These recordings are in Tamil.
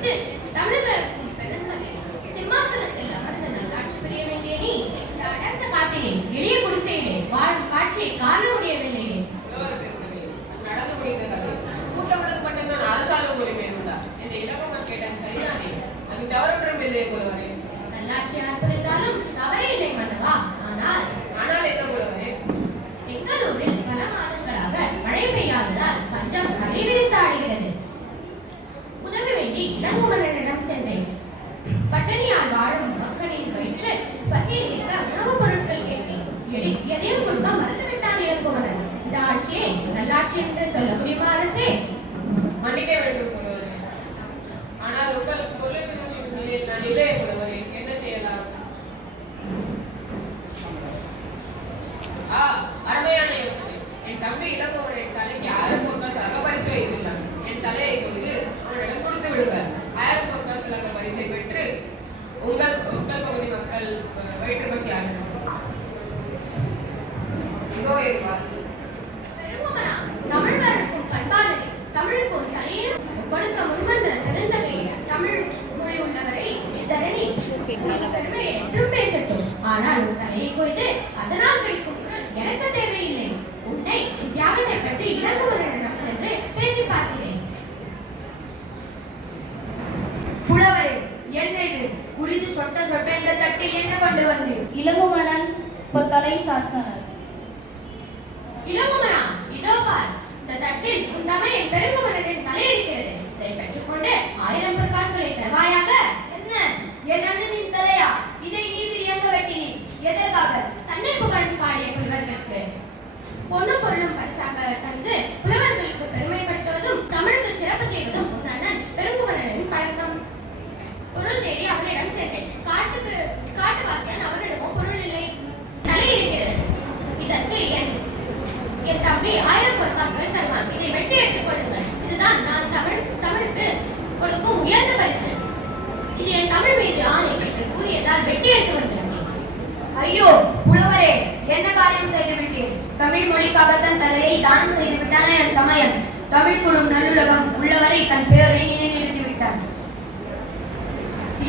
வைத்து தமிழ் பிறக்கும் பெருமதி சிம்மாசனத்தில் அமர்ந்து நல்லாட்சி புரிய வேண்டிய நீ அடர்ந்த காட்டிலே எளிய குடிசையிலே வாழும் காட்சியை காண முடியவில்லையே நடந்து முடிந்தது கூட்டவுடன் மட்டும்தான் அரசாங்க உரிமை உண்டா? என்ற இலக்கம் நான் கேட்டேன் சரிதானே? அது தவறொன்றும் இல்லையே போலவரே. உதவி வேண்டி இளங்குமரனிடம் சென்றேன். பட்டணியால் வாழும் மக்களின் வயிற்று பசியை நீக்க உணவுப் பொருட்கள் கேட்டேன். எதையும் கொடுக்க மறந்துவிட்டான் இளங்குமரன் இந்த ஆட்சியை நல்லாட்சி என்று சொல்ல முடியுமா அரசே? மன்னிக்க வேண்டும் ஆனால் உங்கள் பொருளில் நான் இல்லை புலவரே என்ன செய்யலாம்? ஆ அருமையான யோசனை. என் தம்பி இளங்குமரன் தலைக்கு ஆயிரம் பொற்காசாக பரிசு வைத்துள்ளான் என் தலையை கொய்து அவனிடம் கொடுத்து விடுங்கள் ஆயிரம் பொற்காசுகளாக பரிசை பெற்று உங்கள் உங்கள் பகுதி மக்கள் அஹ், வயிற்று பசியாக இதோ என்பார் பெருமகனா தமிழருக்கும் பண்பாளரை தமிழுக்கும் தலையும் கொடுக்க முன்வந்த பெருந்தகை தமிழ் மொழி உள்ளவரை தரணி பெருமை என்றும் பேசட்டும் ஆனால் உன் தலையை கொய்து அதனால் கிடைக்கும் எனக்கு தேவையில்லை உன்னை உன் தியாகத்தை பற்றி இளங்குமரனிடம் சென்று பேசி பார்க்கிறேன் புலவரே என்ன இது குறித்து சொட்ட சொட்ட இந்த தட்டில் என்ன கொண்டு வந்து? இளங்குமணன் தலை சாத்தனர் இளங்குமரா இதோ பார் இந்த தட்டில் உன் தமையன் பெருங்குமரனின் தலை இருக்கிறது. பெற்றுக்கொண்டு ஆயிரம் பொற்காசுகளை தருவாயாக? என்ன? என் அண்ணனின் தலையா? இதை நீதி எங்க வெட்டினீர் எதற்காக? தன்னை புகழ்ந்து பாடிய புலவர்களுக்கு பொன்னும் பொருளும் பரிசாக தந்து புலவர்களுக்கு பெருமைப்படுத்துவதும் தமிழுக்கு சிறப்பு செய்வதும் உன் அண்ணன் பெருங்குமரனின் பழக்கம். பொருள் தேடி அவனிடம் சென்றேன் காட்டுக்கு காட்டுவாசியான் அவனிடமோ பொருள் இல்லை. தலை இருக்கிறது இதற்கு என் என் தம்பி ஆயிரம் பொற்காசுகள் தருவான். இதை வெட்டி எடுத்துக் கொள்ளுங்கள். இதுதான் நான் தமிழ் தமிழுக்கு கொடுக்கும் உயர்ந்த பரிசு. இது என் தமிழ் மீது ஆணை என்று கூறியதால் வெட்டி எடுத்து வந்திருந்தேன். ஐயோ புலவரே என்ன காரியம் செய்து விட்டீர் தமிழ் மொழிக்காகத்தான் தலையை தானம் செய்து விட்டானே என் தமயம். தமிழ் கூறும் நல்லுலகம் உள்ளவரை தன் பெயரை நிலைநிறுத்தி விட்டான்.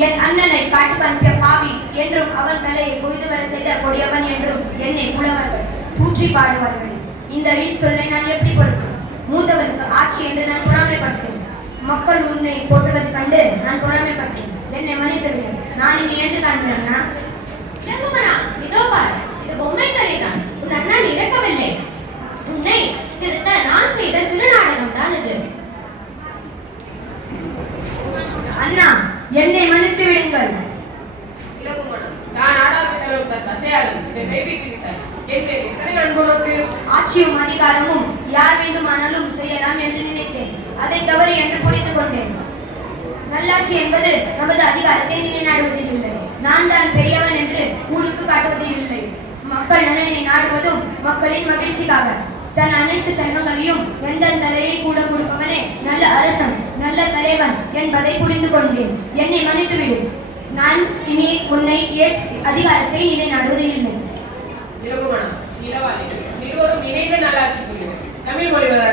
என் அண்ணனை காட்டுக்கு அனுப்பிய பாவி என்றும் அவன் தலையை கொய்து வர செய்த கொடியவன் என்றும் என்னை புலவர்கள் தூற்றி பாடுவார்களே. இந்த வீட் சொல்லை நான் எப்படி பொறுப்பேன்? மூத்தவனுக்கு ஆட்சி என்று நான் பொறாமைப்பட்டேன் மக்கள் உன்னை போற்றுவது கண்டு நான் பொறாமைப்பட்டேன். என்னை மன்னித்து விடு நான் இனி என்று காண்கிறேன்னா இளங்குமரா இதோ பார். இது பொம்மை கலைதான் உன் அண்ணன் இறக்கவில்லை. உன்னை திருத்த நான் செய்த சிறு நாடகம் தான் இது. அண்ணா என்னை மன்னித்து விடுங்கள் கொடுத்தார் தசையாளன் இதை மெய்ப்பித்து விட்டார் எத்தனை அன்பு ஆட்சியும் அதிகாரமும் யார் வேண்டுமானாலும் செய்யலாம் என்று நினைத்தேன். அதை தவறு என்று புரிந்து கொண்டேன். நல்லாட்சி என்பது நமது அதிகாரத்தை நிலைநாடுவதில் இல்லை. நான் தான் பெரியவன் என்று ஊருக்கு காட்டுவதில் இல்லை. மக்கள் நலனை நாடுவதும் மக்களின் மகிழ்ச்சிக்காக. தன் அனைத்து செல்வங்களையும் எந்தன் தலையை கூட கொடுப்பவனே நல்ல அரசன் நல்ல தலைவன் என்பதை புரிந்து கொண்டேன். என்னை மன்னித்துவிடு. நான் இனி உன்னை அதிகாரத்தை இனி நடுவது இல்லை. இளங்குமணம் இளவாளி இருவரும் இணைந்து நல்லாட்சி புரிவோம். தமிழ் மொழி வர